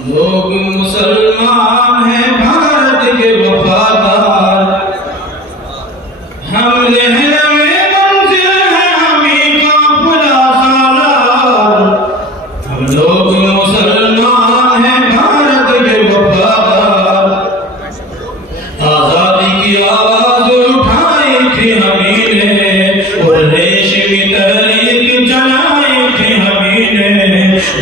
लोग मुसलमान हैं भारत के वफादार, हम लहरवे मंजिल हैं हमें काफिला सालार। हम लोग मुसलमान हैं भारत के वफादार, आजादी की आवाज उठाई थी हमने और रेशमी तहरीक चलाई थी हमने,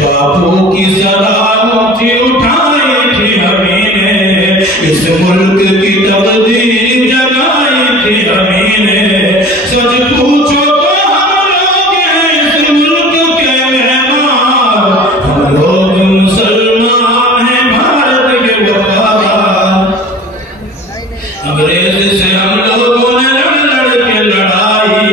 बापू की सलामती उठाई थी हमने, इस मुल्क की तकदीर जगाई थी हमने। सच पूछो तो हम लोग हैं इस मुल्क के मेहमान, हम लोग मुसलमान हैं भारत के वफादार। अंग्रेज से हम लोगों ने लड़ लड़ के लड़ाई,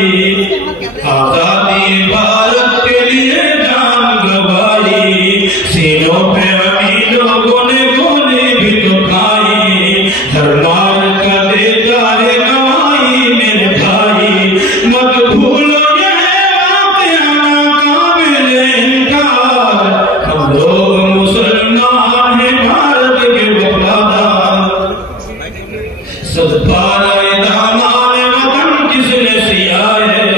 आजादी भारत के लिए जान गवाई, सीनों पे अभी लोगों ने गोली भी तो खाई, धर्मार का देता है गवाही मेरे भाई। मत भूलो ये वाक़या नाकाबिले इनकार, हम लोग मुसलमान हैं भारत के वफादार। सदपारा दामान वतन किसने सिया है,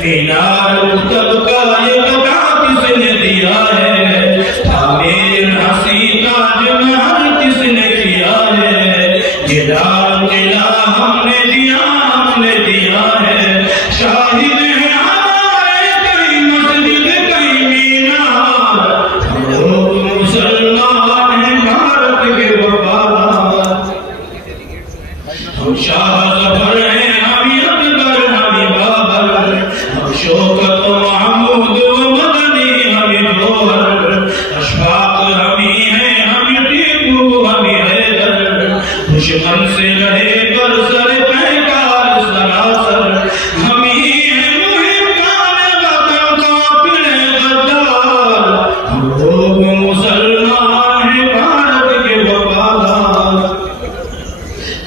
मीनार तबका ये बता किसने दिया है, तामीर हसी ताजमहल किसने किया है, ये लाल किला हमने दिया है, शाहिद है हमारे कई मस्जिद कई मीनार, हम लोग मुसलमान हैं भारत के वफादार। हम शाह जफर हैं हम अकबर हम बाबर, हम शौकत महमूद व मदनी हम जोहर, अशफाक हमी हैं हम टीपू हम हैदर, दुश्मन से रहे पर सर पैकार सरासर, हम ही हैं मुहिब्बान वतन काफिले गद्दार, हम लोग मुसलमान हैं भारत के वफादार।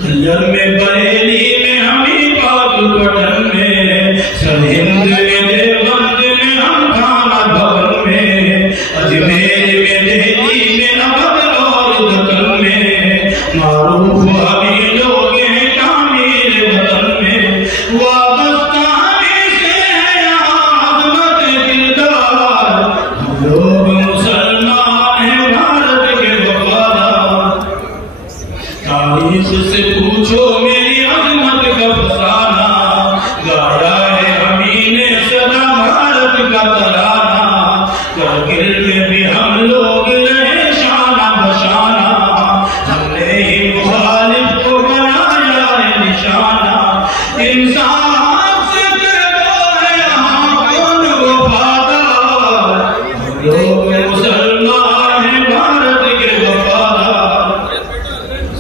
कल्लर में बरेली में हमी पाक पटन में, सरहिंद में देवबंद में हम थाना भवन में, अजमेर में दिल्ली में अवध और दक्कन में, मारूफ हमी लोग हैं तामीर वतन में, वाबस्ता हमी से है आज़मत किरदार, हम लोग मुसलमान हैं भारत के वफादार। तारीख से पूछो मेरी अज़मत का फसाना, गाया है हमने सदा भारत का तराना, करगिल में भी हम लोग रहे शाना बशाना, हमने ही मुखालिफ को बनाया है निशाना, इंसाफ से कहता है यहाँ कौन वफादार, हम लोग मुसलमान हैं भारत के वफादार।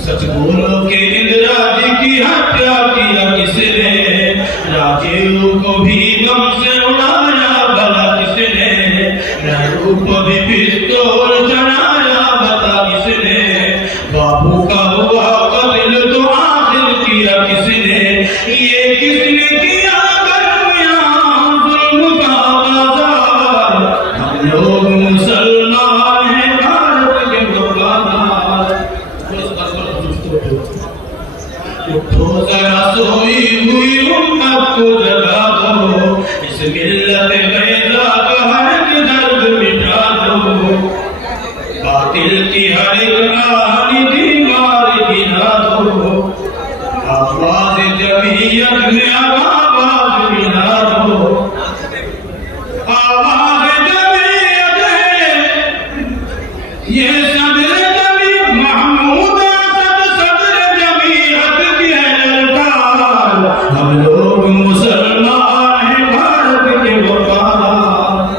सच बोलो कि इंदिरा जी की हत्या किया किसने, राजीव को भी गम से उड़ाया भला किसने, नेहरू को भी पिस्तौल चढ़ाया बता किसने, बापू का हुआ कत्ल तो आखिर किया किसने, ये किसने किया दरमियान जुल्म का बाजार, हम लोग मुसलमान हैं भारत के वफादार। उठो जरा सोई हुई उम्मत को जगा दो, इस मिल्लत बैज़ा का हर एक दर्द मिटा दो, बातिल की हर एक आनी दीवार गिरा दो, आवाज़ जमीयत में आवाज़ मिला दो, आवाज़ जमीयत है ये सदर जमी महमूद सदर जमीयत की है ललकार, हम लोग मुसलमान हैं भारत के वफादार।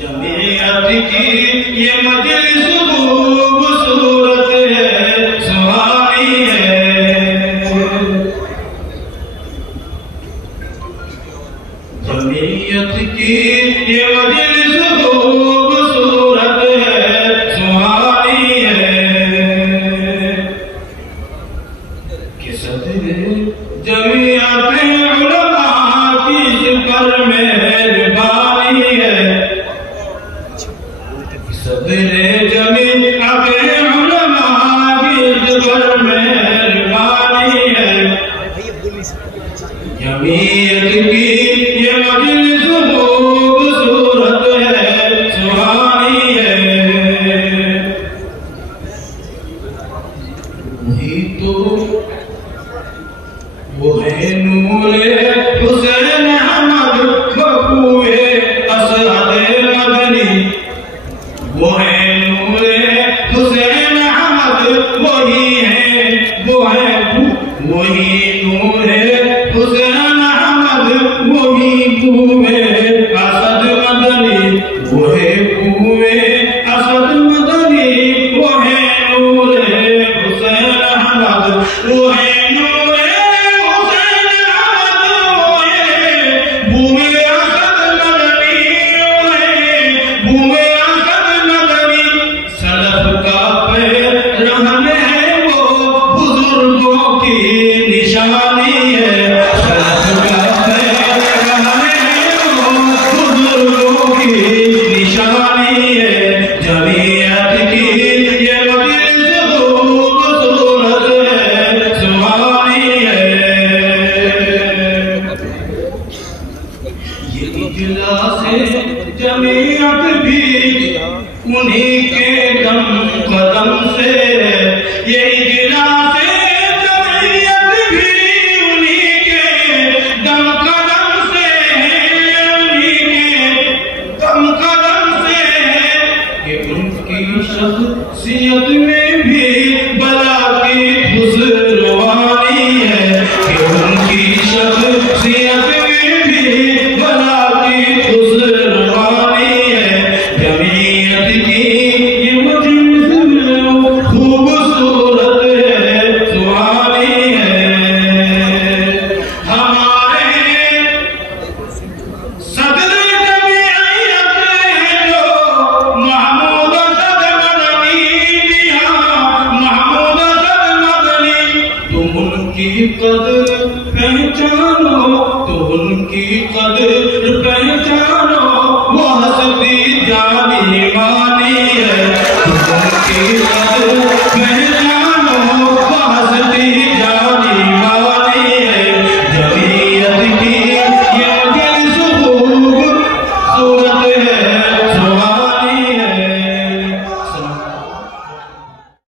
जमीयत की ये मजलिस खूबसूरत है सुहानी है, जमीयत की ये मजलिस खूबसूरत है सुहानी है, कि सदर जमीयत उलमा की सिफर में पूवे असद मदनी वो है पूवे असद मदनी वो है नूरे हुसैन अहमद वो है नूरे हुसैन अहमद वो है पूवे असद मदनी वो है पूवे असद मदनी सलफ का पैरहन है वो बुजुर्गों की निशानी है सलफ का पैरहन है वो बुजुर्गों की निशानी है जमीयत की ये मजलिस खूबसूरत है सुहानी है ये इजलास जमीयत भी उन्हीं के दम कदम से ये इजलास जमीयत भी उन्हीं के दम कदम से है उन्हीं के दम कदम से है कि उनकी शख्सियत में भी बला की खुशरवानी है कि उनकी शख्सियत में भी बला की खुशरवानी है जमीयत की ये मजलिस खूबसूरत है सुहानी है हमारे सदर जमीयत है जो महमूद असद मदनी जी हाँ महमूद असद मदनी तुम उनकी कदर पहचानो तुम उनकी कदर पहचानो वो हस्ती जानी मानी है तुम उनकी कदर